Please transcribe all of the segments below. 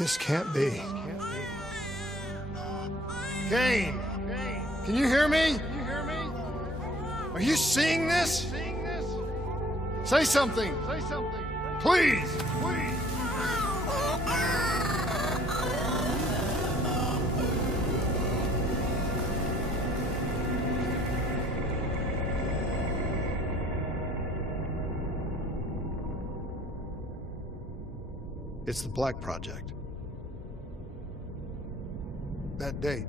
This can't be. Kane! Can you hear me? Are you seeing this? Say something! Please! It's the Black Project. That date.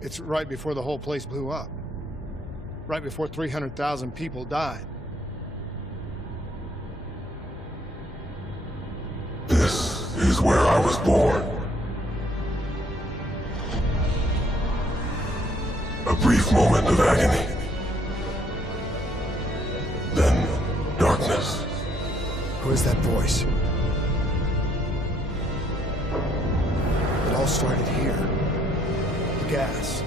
It's right before the whole place blew up. Right before 300,000 people died. This is where I was born. A brief moment of agony. Then, darkness. Who is that voice? It all started here. The gas.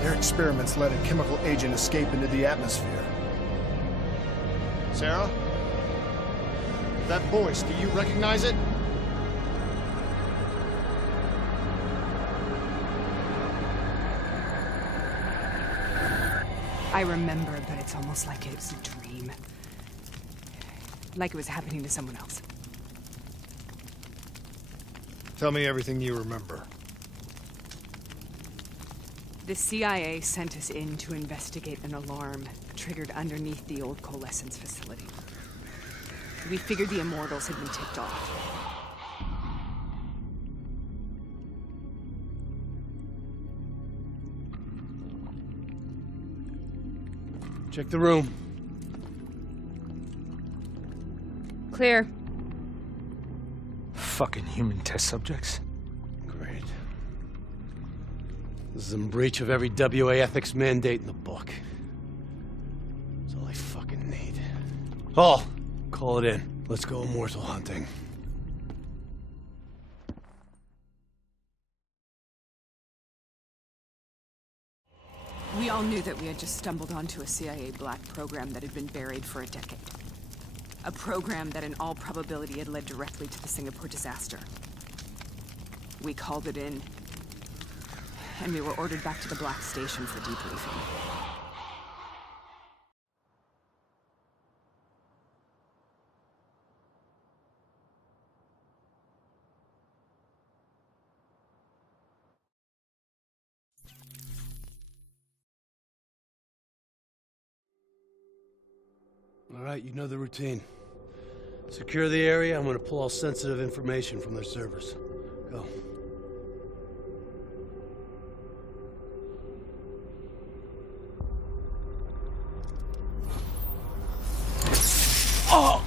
Their experiments let a chemical agent escape into the atmosphere. Sarah? That voice, do you recognize it? I remember, but it's almost like it was a dream. Like it was happening to someone else. Tell me everything you remember. The CIA sent us in to investigate an alarm triggered underneath the old coalescence facility. We figured the Immortals had been tipped off. Check the room. Clear. Fucking human test subjects. Great. This is in breach of every WA ethics mandate in the book. That's all I fucking need. Paul, call it in. Let's go immortal hunting. We all knew that we had just stumbled onto a CIA black program that had been buried for a decade. A program that in all probability had led directly to the Singapore disaster. We called it in, and we were ordered back to the Black Station for debriefing. All right, you know the routine. Secure the area. I'm gonna pull all sensitive information from their servers. Go. Oh!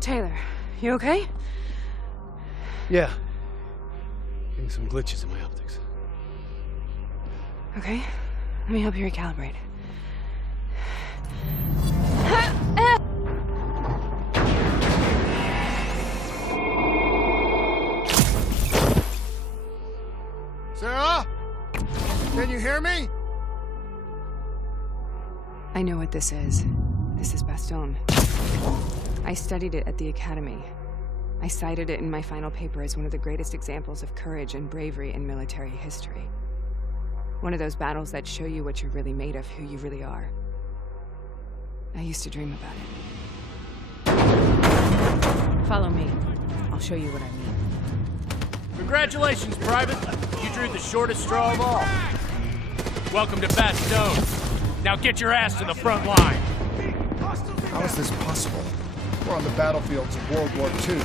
Taylor, you okay? Yeah. Getting some glitches in my optics. Okay. Let me help you recalibrate. Sarah? Can you hear me? I know what this is. This is Bastogne. I studied it at the Academy. I cited it in my final paper as one of the greatest examples of courage and bravery in military history. One of those battles that show you what you're really made of, who you really are. I used to dream about it. Follow me. I'll show you what I mean. Congratulations, Private. You drew the shortest straw of all. Welcome to Bastogne. Now get your ass to the front line. How is this possible? We're on the battlefields of World War II.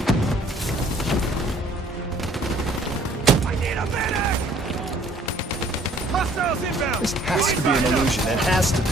I need a medic! Hostiles inbound! This has to be an illusion. It has to be.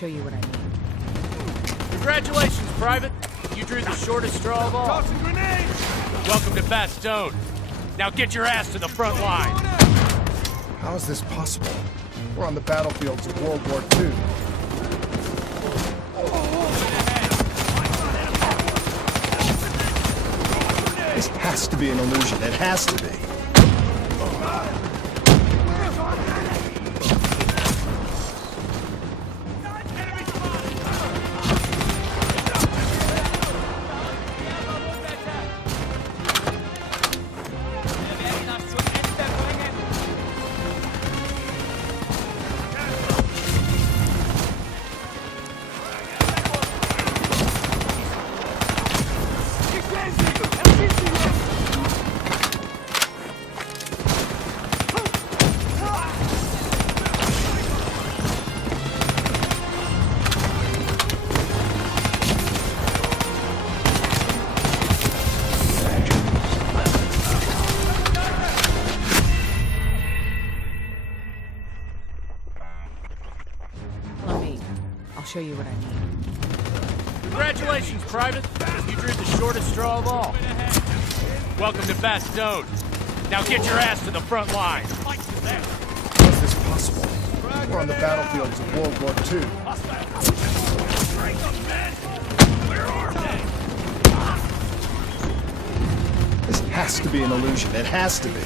show you what I mean. Congratulations, Private. You drew the shortest straw of all. Tossing grenades! Welcome to Bastogne. Now get your ass to the front line. How is this possible? We're on the battlefields of World War II. This has to be an illusion. It has to be. I'll show you what I mean. Congratulations, Private. You drew the shortest straw of all. Welcome to Bastogne. Now get your ass to the front line. How is this possible? We're on the battlefields of World War II. This has to be an illusion. It has to be.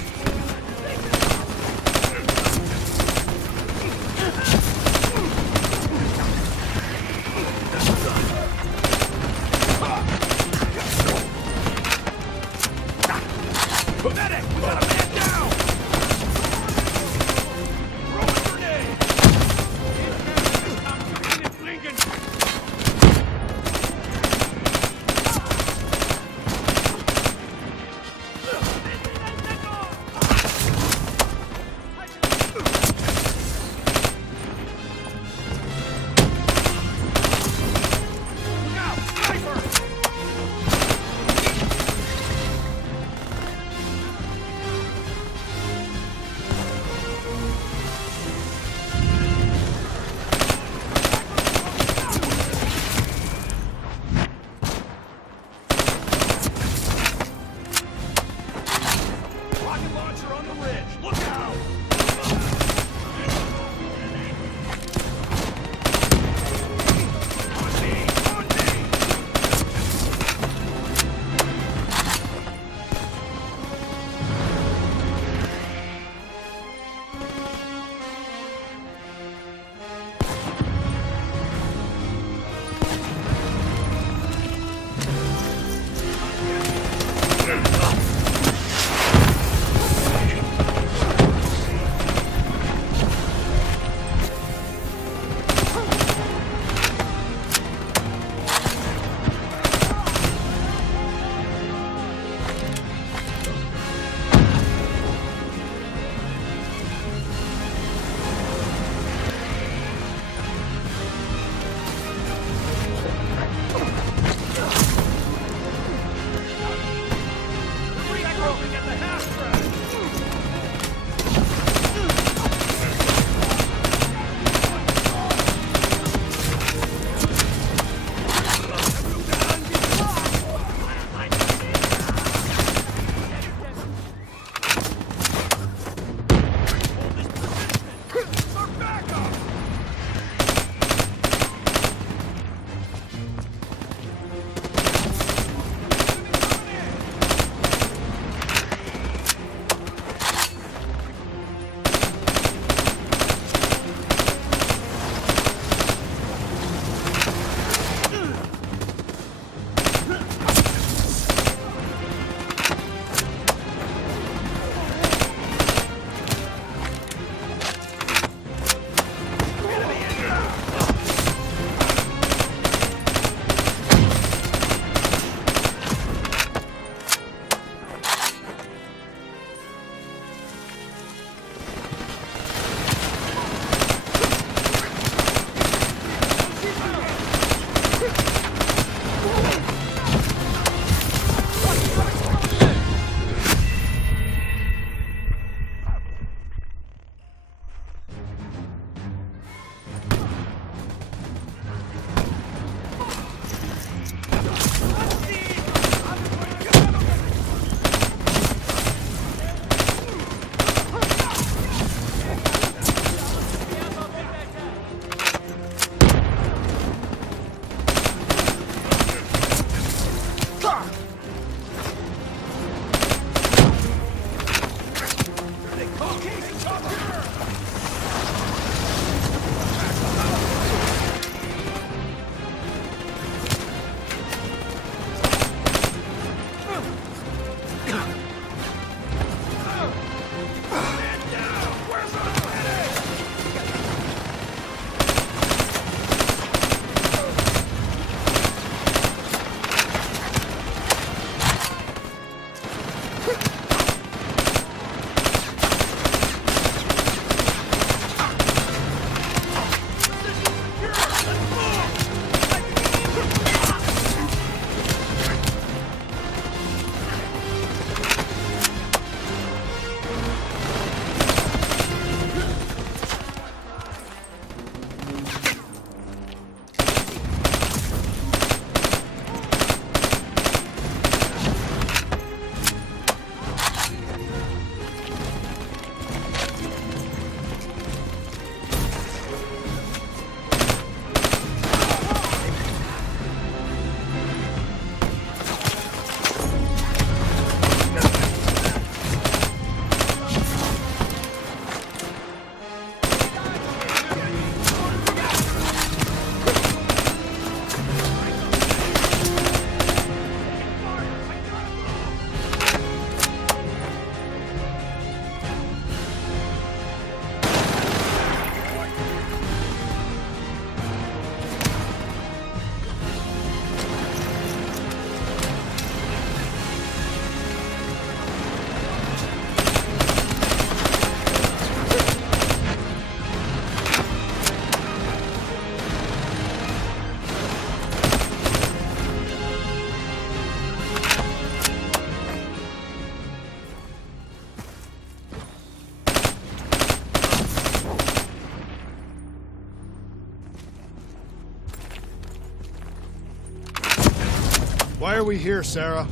are we here, Sarah?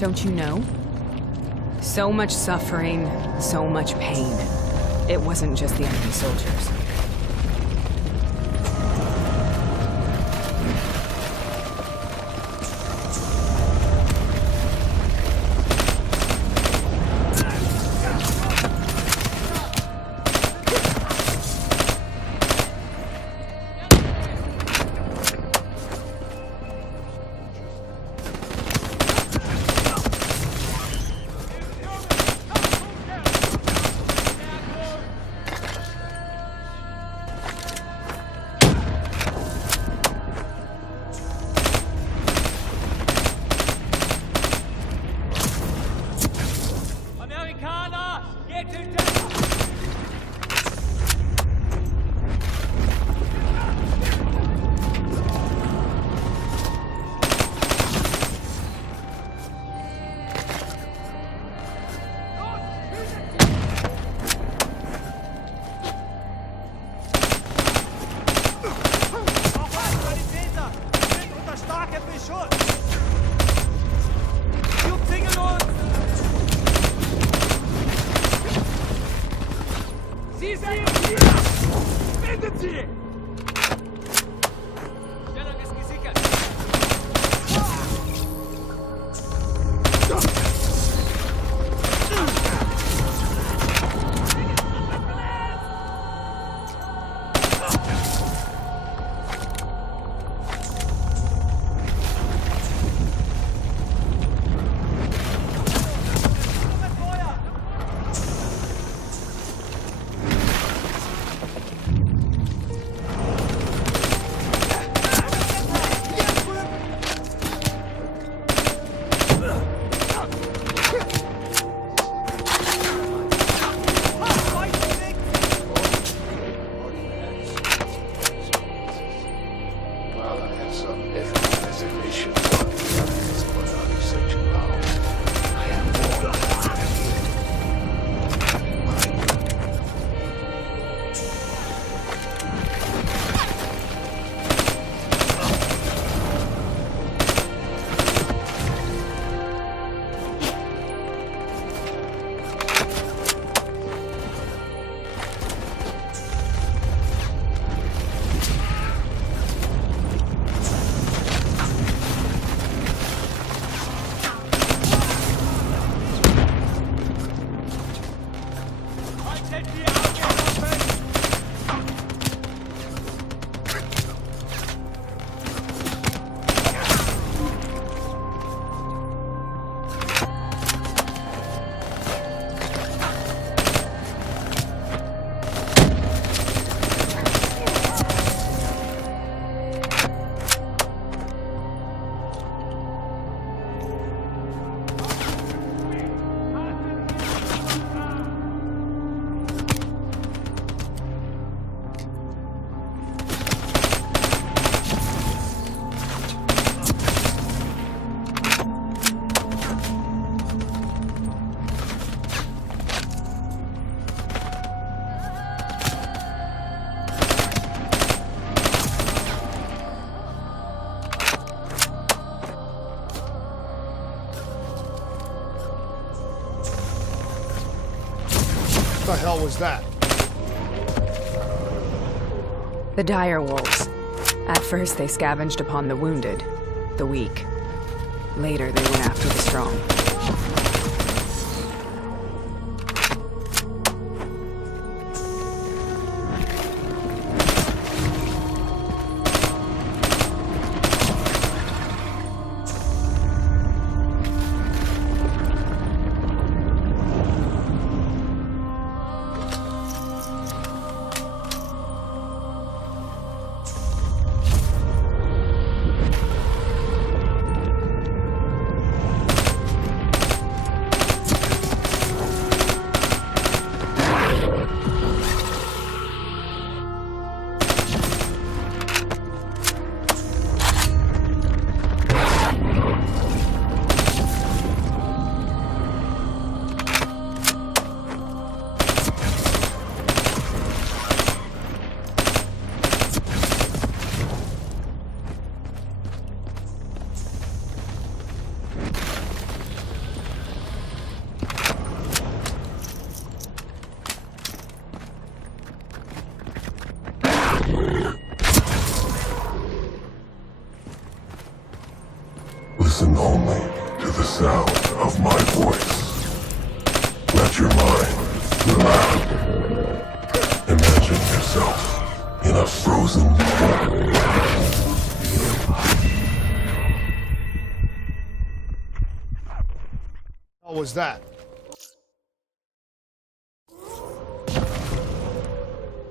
Don't you know? So much suffering, so much pain. It wasn't just the enemy soldiers. What the hell was that? The dire wolves. At first, they scavenged upon the wounded, the weak. Later, they went after the strong. sound of my voice. Let your mind relax. Imagine yourself in a frozen What was that?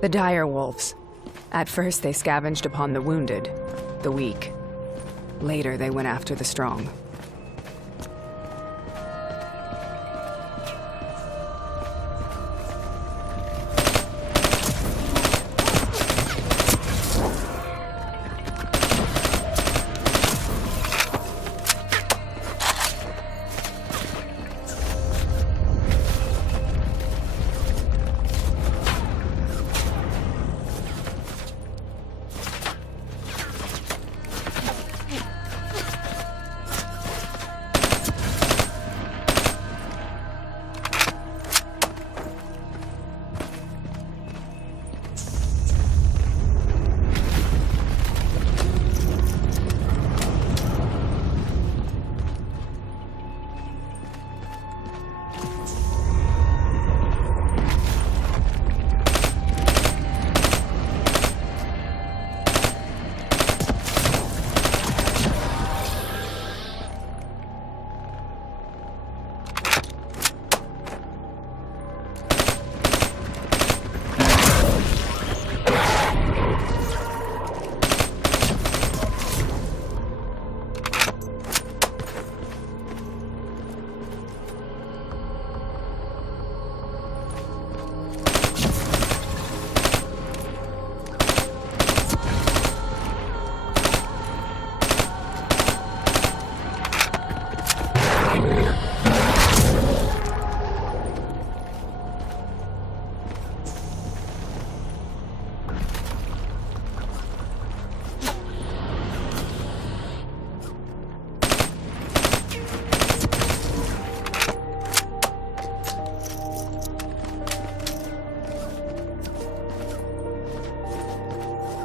The dire wolves. At first, they scavenged upon the wounded, the weak. Later, they went after the strong.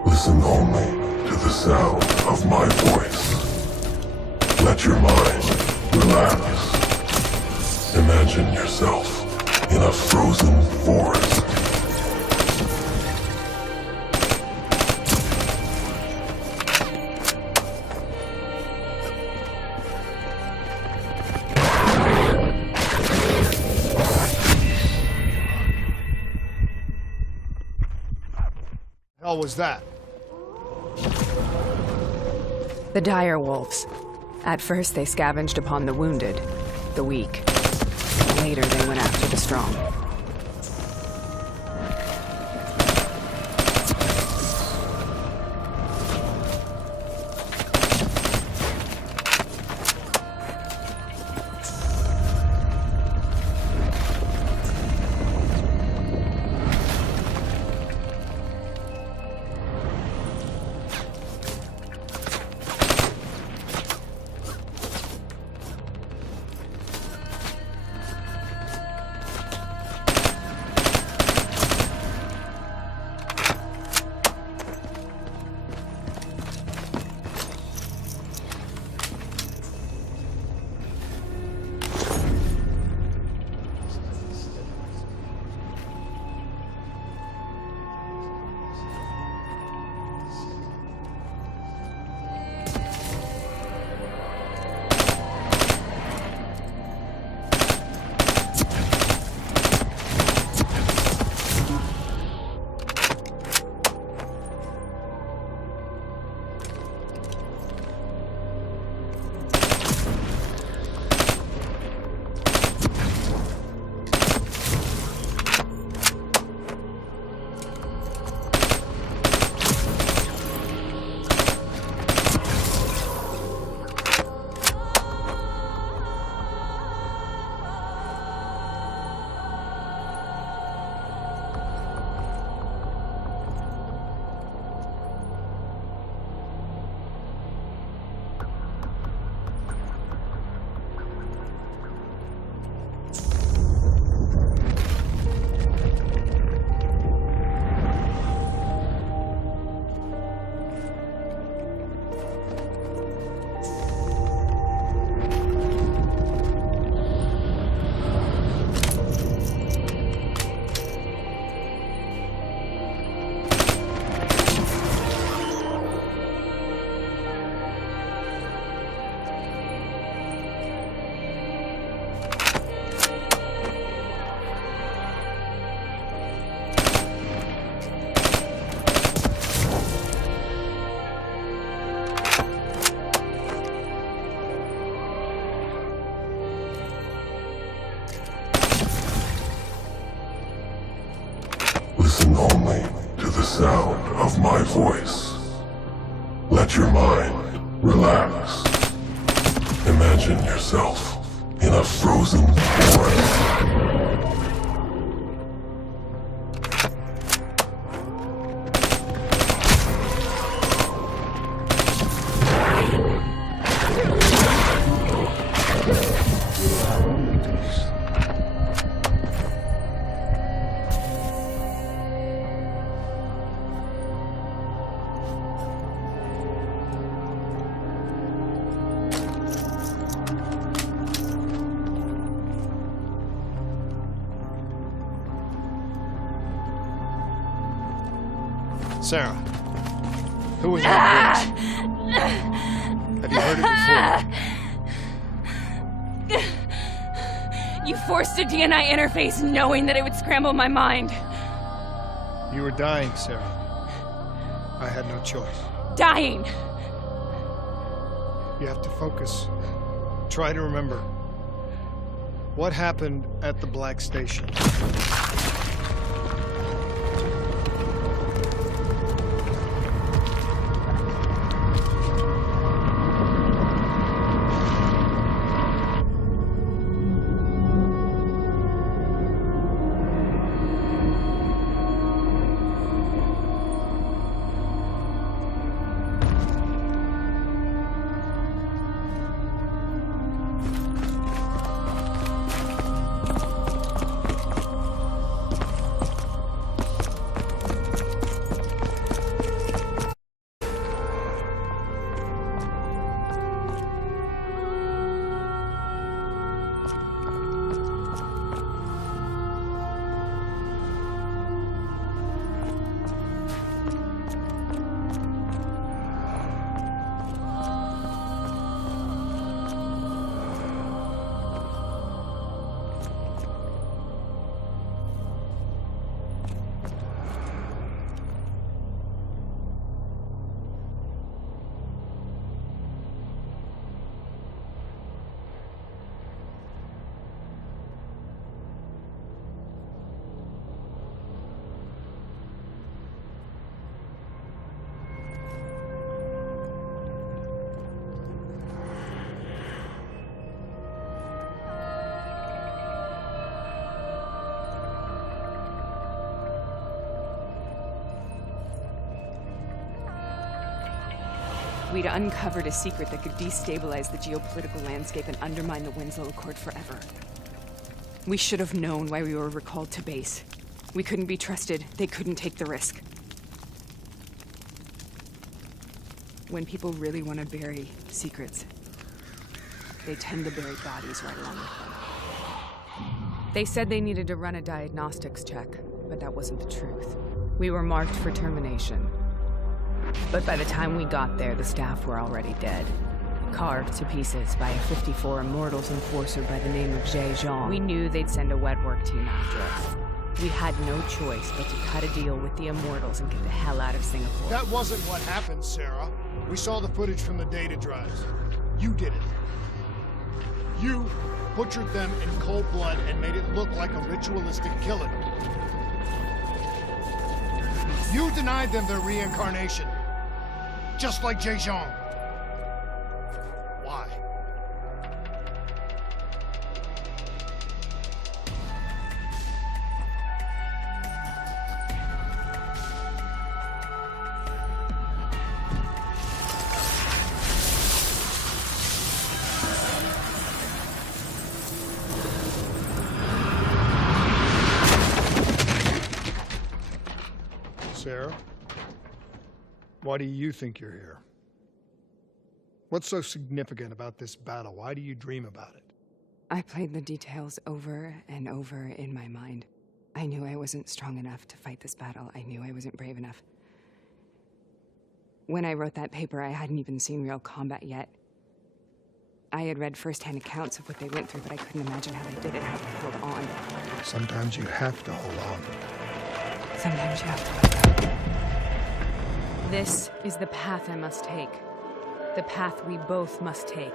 Listen only to the sound of my voice. Let your mind relax. Imagine yourself in a frozen forest. Hell was that? The dire wolves. At first, they scavenged upon the wounded, the weak. Later, they went after the strong. sound of my voice. Let your mind relax. Imagine yourself in a frozen forest. Sarah, who was that voice? Have you heard it before? You forced a DNA interface knowing that it would scramble my mind. You were dying, Sarah. I had no choice. Dying! You have to focus. Try to remember. What happened at the Black Station? We'd uncovered a secret that could destabilize the geopolitical landscape and undermine the Winslow Accord forever. We should have known why we were recalled to base. We couldn't be trusted. They couldn't take the risk. When people really want to bury secrets, they tend to bury bodies right along with them. They said they needed to run a diagnostics check, but that wasn't the truth. We were marked for termination. But by the time we got there, the staff were already dead. Carved to pieces by a 54 Immortals enforcer by the name of Jay Zhang. We knew they'd send a wet work team after us. We had no choice but to cut a deal with the Immortals and get the hell out of Singapore. That wasn't what happened, Sarah. We saw the footage from the data drives. You did it. You butchered them in cold blood and made it look like a ritualistic killing. You denied them their reincarnation. Just like Jay Zhang. Why? Sarah? Why do you think you're here? What's so significant about this battle? Why do you dream about it? I played the details over and over in my mind. I knew I wasn't strong enough to fight this battle. I knew I wasn't brave enough. When I wrote that paper, I hadn't even seen real combat yet. I had read first-hand accounts of what they went through, but I couldn't imagine how they did it, how they held on. Sometimes you have to hold on. Sometimes you have to let go. This is the path I must take. The path we both must take.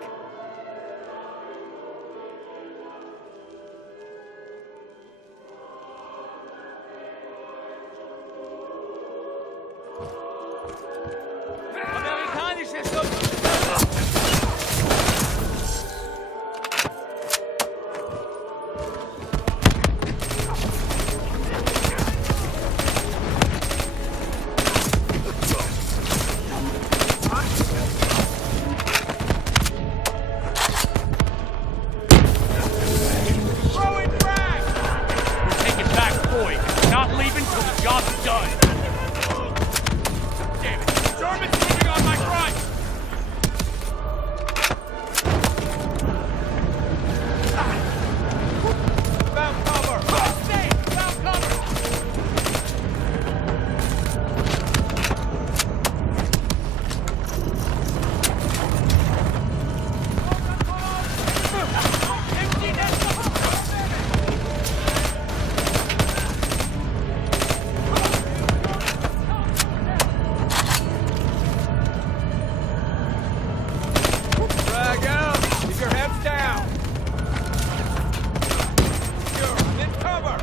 Job's done. Damn it. German's moving on my front. Found cover. Stay. Found cover. Empty nest. Drag out. Keep your heads down. You're in cover.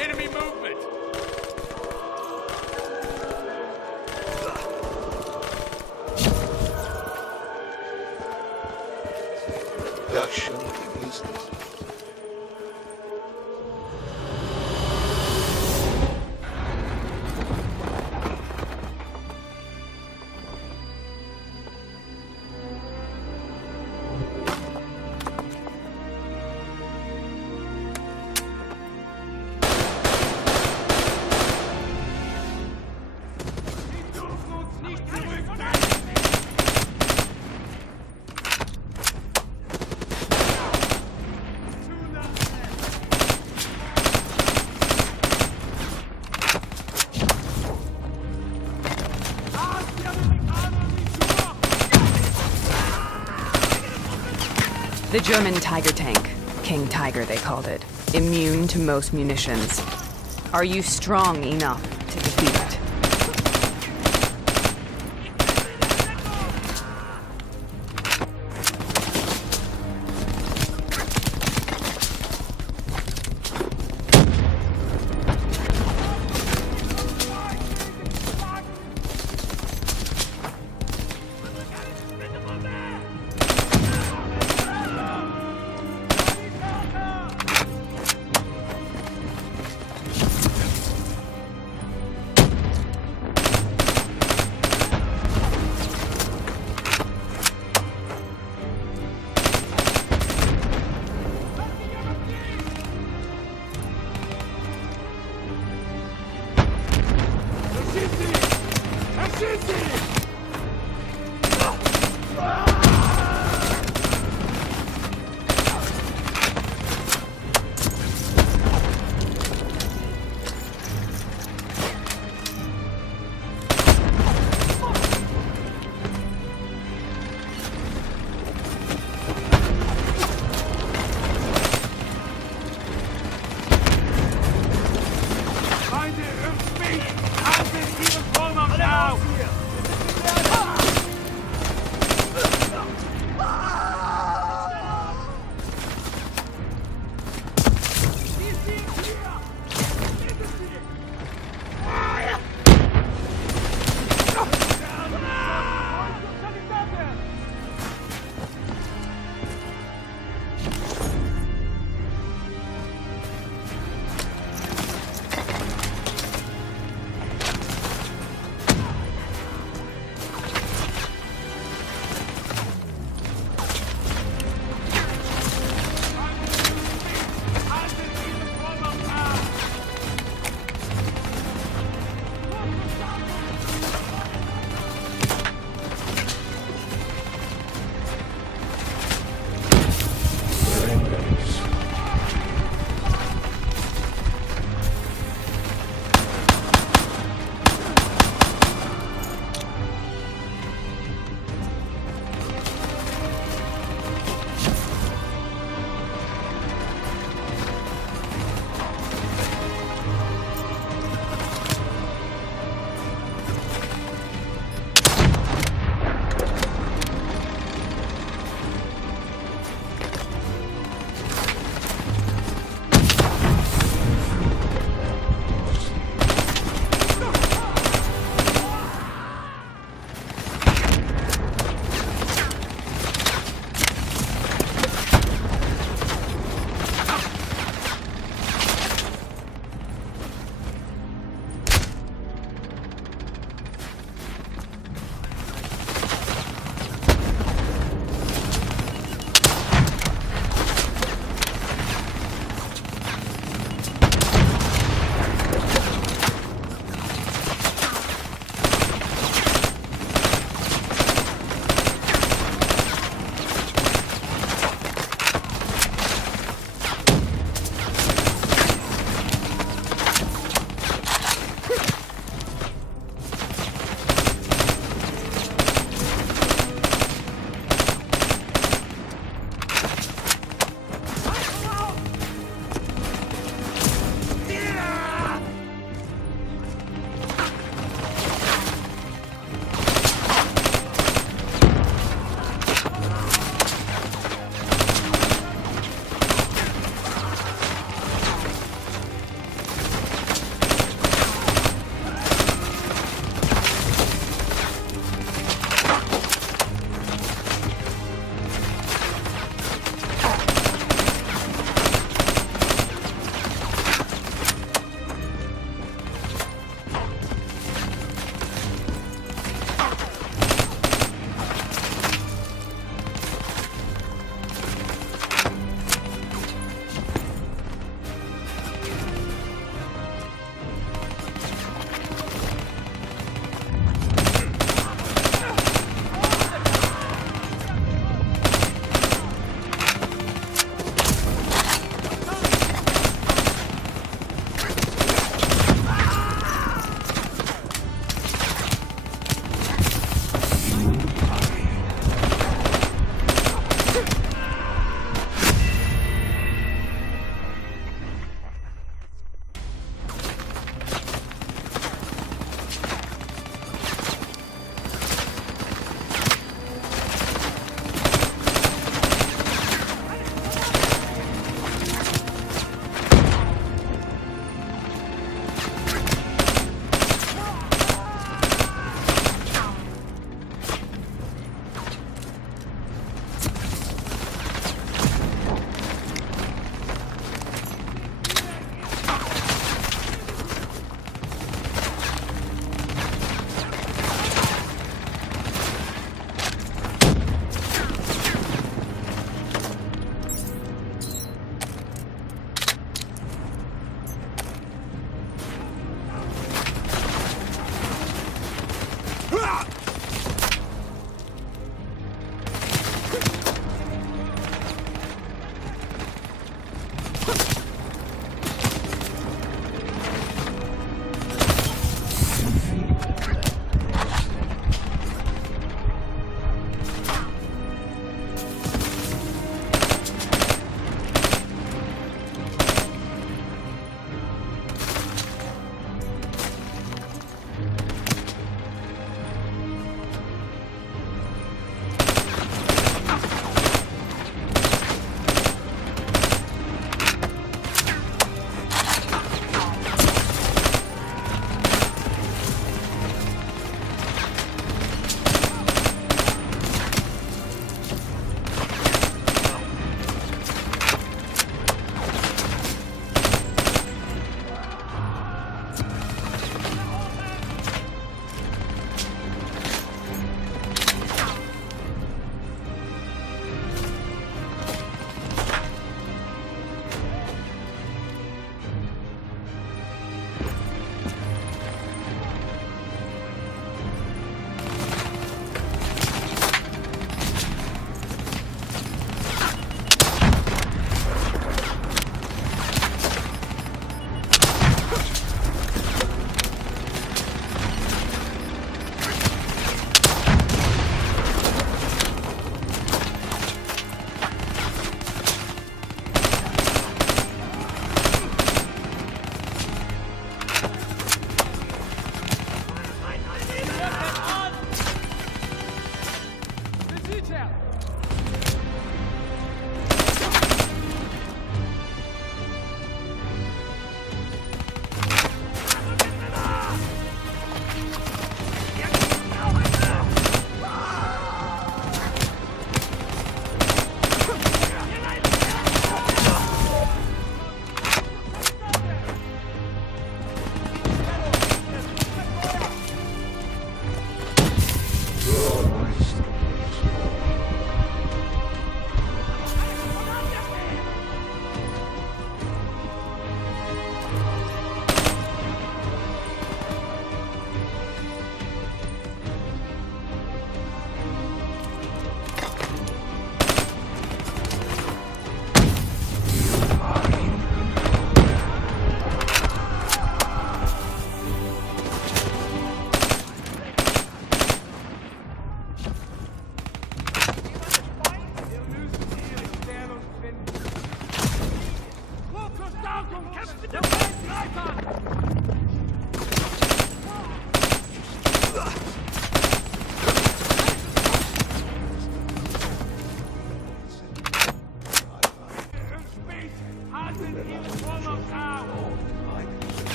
Enemy movement! That shouldn't be business. The German Tiger tank. King Tiger, they called it. Immune to most munitions. Are you strong enough to defeat it?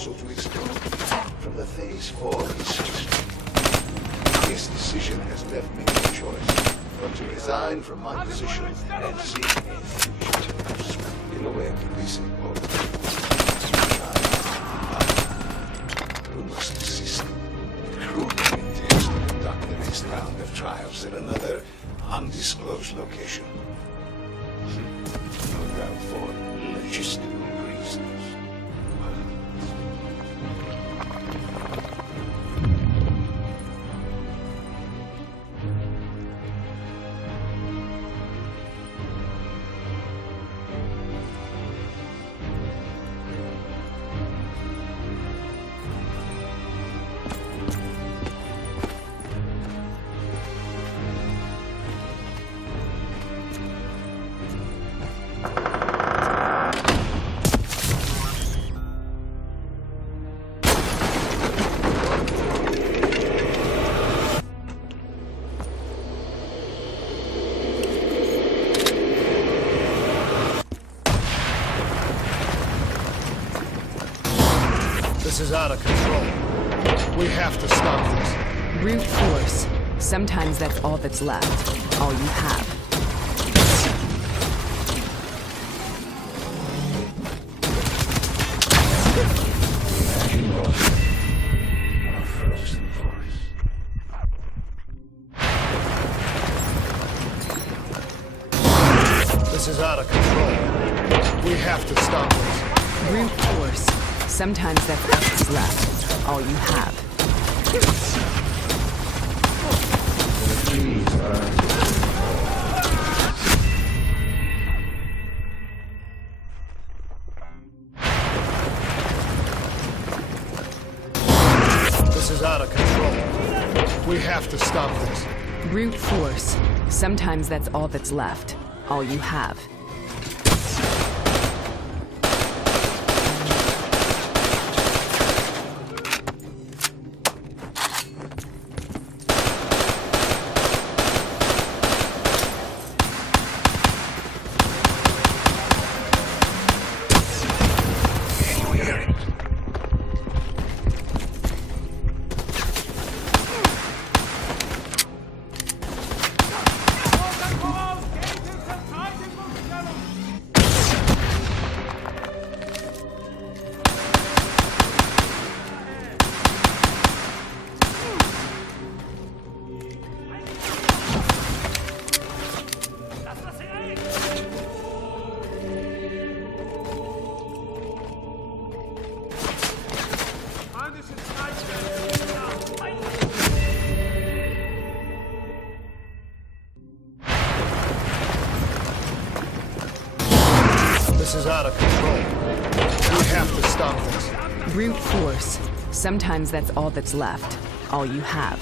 also to exclude from the Phase 4 research. This decision has left me no choice but to resign from my position and seek a fugitive in the way of releasing both. Who must assist the crew intends to conduct the next round of trials at another undisclosed location. No doubt for logistical reasons. This is out of control. We have to stop this. Brute force. Sometimes that's all that's left. All you have. Our frozen force. This is out of control. We have to stop this. Brute force. Sometimes that's all that's left. All you have. This is out of control. We have to stop this. Brute force. Sometimes that's all that's left. All you have. This is out of control. We have to stop this. Brute force. Sometimes that's all that's left. All you have.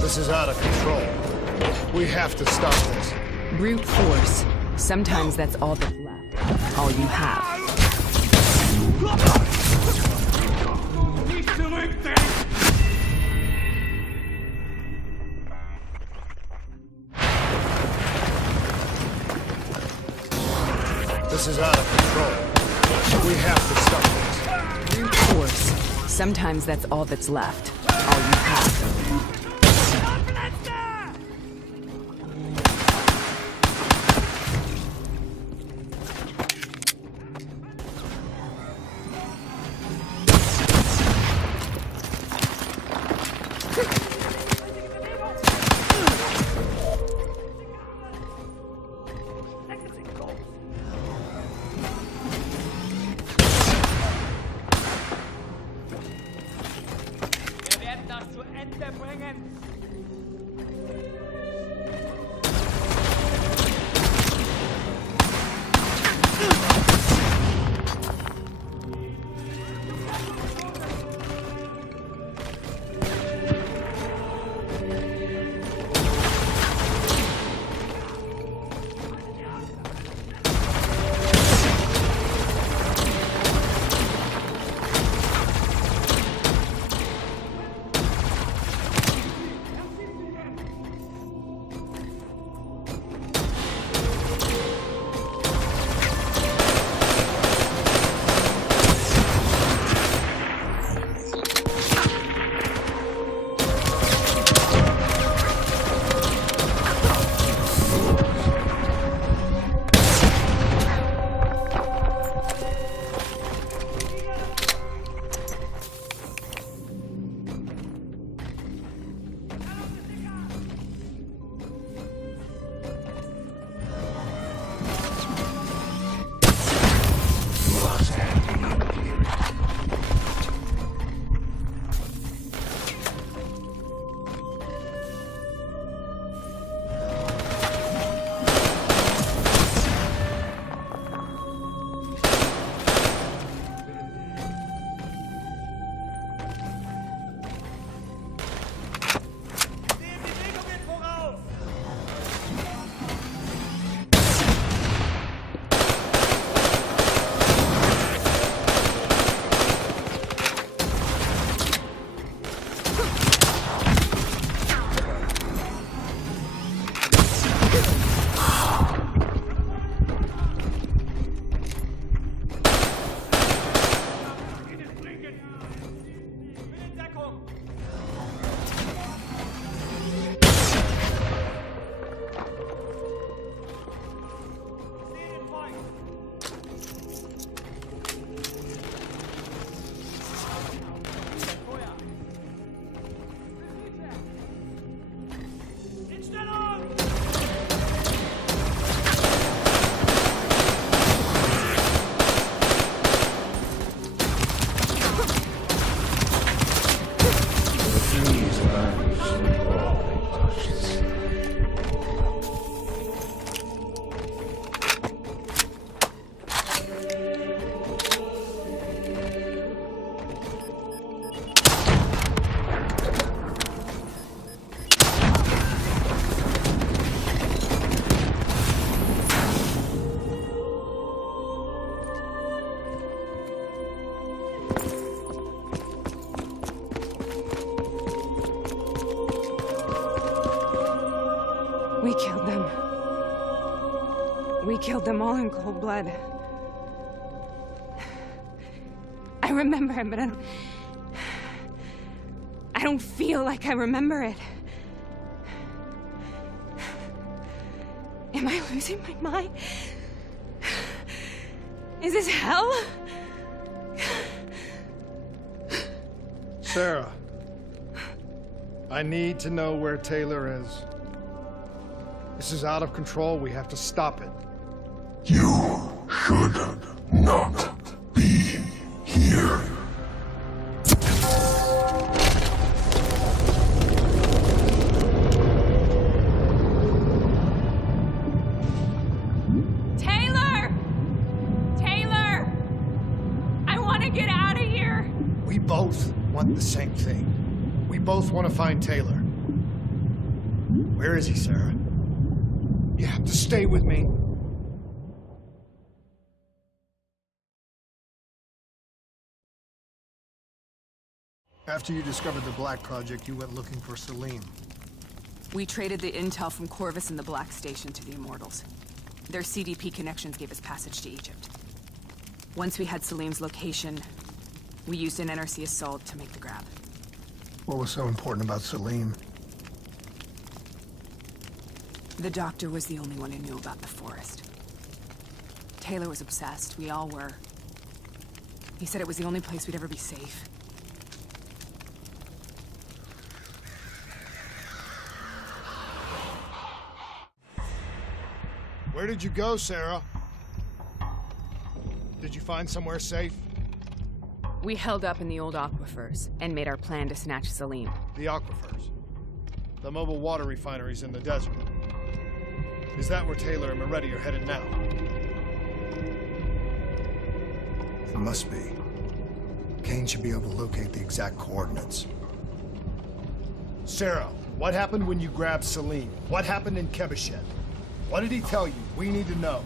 This is out of control. We have to stop this. Brute force. Sometimes that's all that's left. All you have. This is out of control. We have to stop this. Brute force. Sometimes that's all that's left. All you have. Wir werden das zu Ende bringen. We killed them. We killed them all in cold blood. I remember it, but I don't feel like I remember it. Am I losing my mind? Is this hell? Sarah, I need to know where Taylor is. This is out of control. We have to stop it. You should not be here. Taylor! Taylor! I want to get out of here! We both want the same thing. We both want to find Taylor. Where is he, Sarah? You have to stay with me. After you discovered the Black Project, you went looking for Salim. We traded the intel from Corvus and the Black Station to the Immortals. Their CDP connections gave us passage to Egypt. Once we had Salim's location, we used an NRC assault to make the grab. What was so important about Salim? The doctor was the only one who knew about the forest. Taylor was obsessed. We all were. He said it was the only place we'd ever be safe. Where did you go, Sarah? Did you find somewhere safe? We held up in the old aquifers and made our plan to snatch Salim. The aquifers. The mobile water refineries in the desert. Is that where Taylor and Moretti are headed now? It must be. Kane should be able to locate the exact coordinates. Sarah, what happened when you grabbed Salim? What happened in Kebeshet? What did he tell you? We need to know.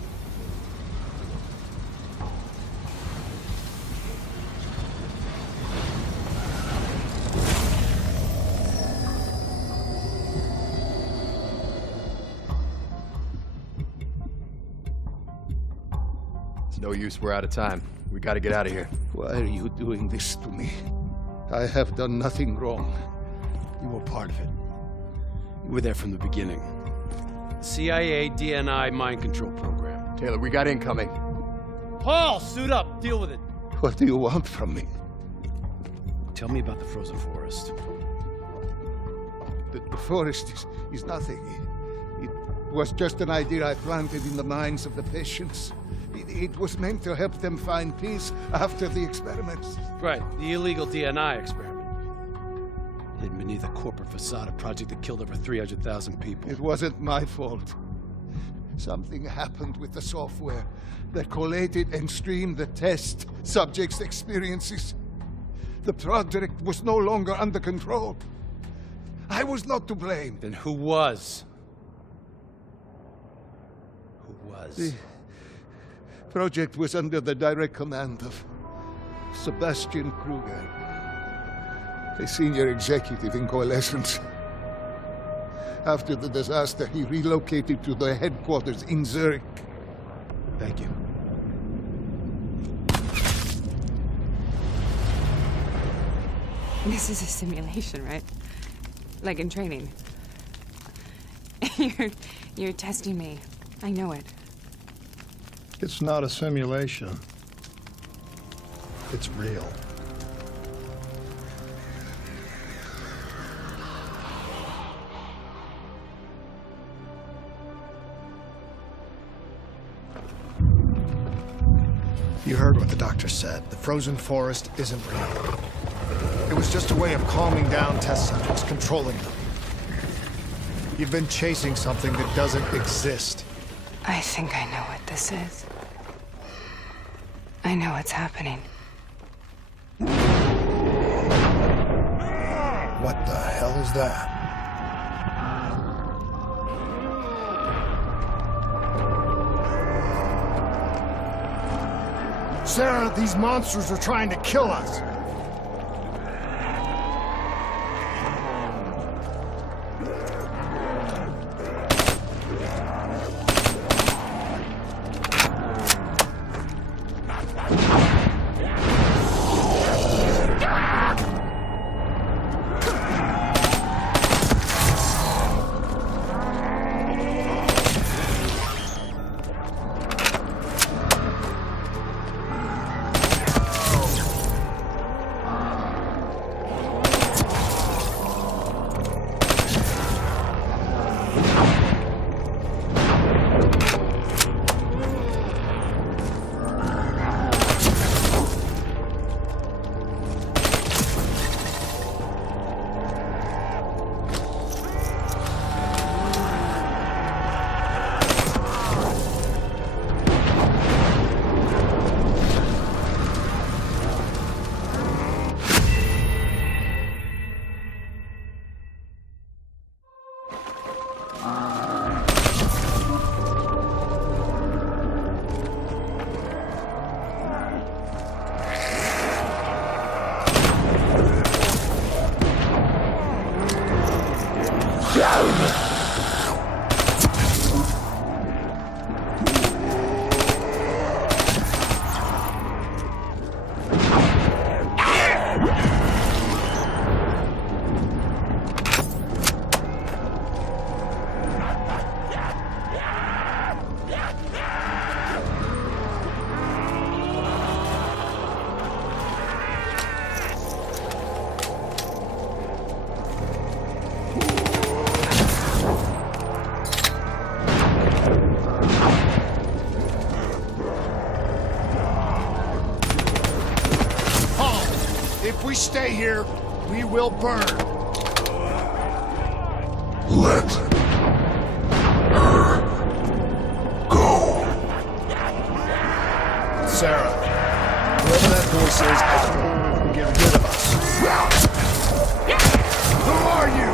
It's no use, we're out of time. We gotta get out of here. Why are you doing this to me? I have done nothing wrong. You were part of it. You were there from the beginning. CIA DNI mind control program. Taylor, we got incoming. Paul, suit up. Deal with it. What do you want from me? Tell me about the frozen forest. The forest is nothing. It was just an idea I planted in the minds of the patients. It was meant to help them find peace after the experiments. Right, the illegal DNI experiment. Hidden beneath a corporate facade, a project that killed over 300,000 people. It wasn't my fault. Something happened with the software that collated and streamed the test subjects' experiences. The project was no longer under control. I was not to blame. Then who was? Who was? The project was under the direct command of Sebastian Kruger, a senior executive in Coalescence. After the disaster, he relocated to the headquarters in Zurich. Thank you. This is a simulation, right? Like in training. You're testing me. I know it. It's not a simulation. It's real. You heard what the doctor said. The frozen forest isn't real. It was just a way of calming down test subjects, controlling them. You've been chasing something that doesn't exist. I think I know what this is. I know what's happening. What the hell is that? Sarah, these monsters are trying to kill us. we stay here, we will burn. Let her go. Sarah, whoever that voice is, get rid of us. Who are you?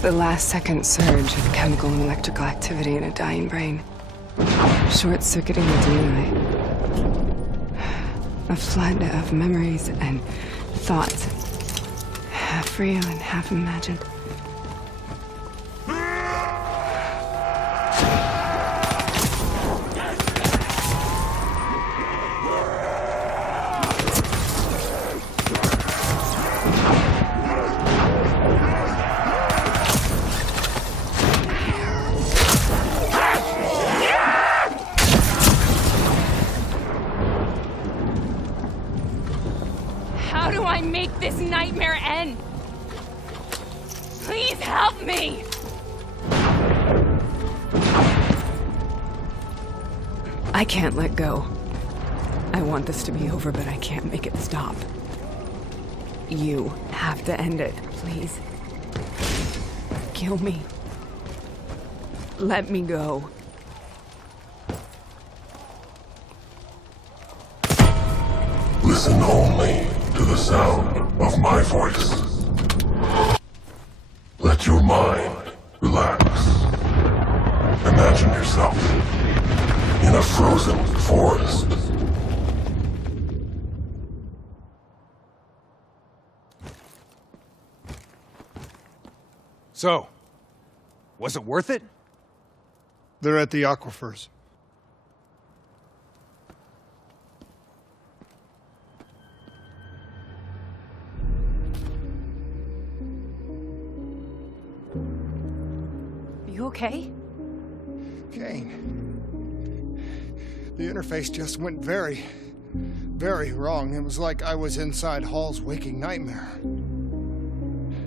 The last-second surge of chemical and electrical activity in a dying brain. Short-circuiting the DNA. A flood of memories and thoughts. Half real and half imagined. How do I make this nightmare end? Please help me! I can't let go. I want this to be over, but I can't make it stop. You have to end it, please. Kill me. Let me go. Listen only to the sound of my voice. Let your mind relax. Imagine yourself in a frozen forest. So, was it worth it? They're at the aquifers. You okay? Kane. The interface just went very, very wrong. It was like I was inside Hall's waking nightmare.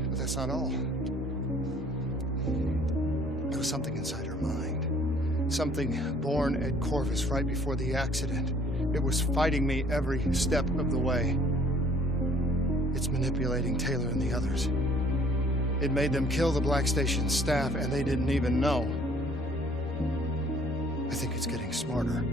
But that's not all. It was something inside her mind. Something born at Corvus right before the accident. It was fighting me every step of the way. It's manipulating Taylor and the others. It made them kill the Black Station staff, and they didn't even know. I think it's getting smarter.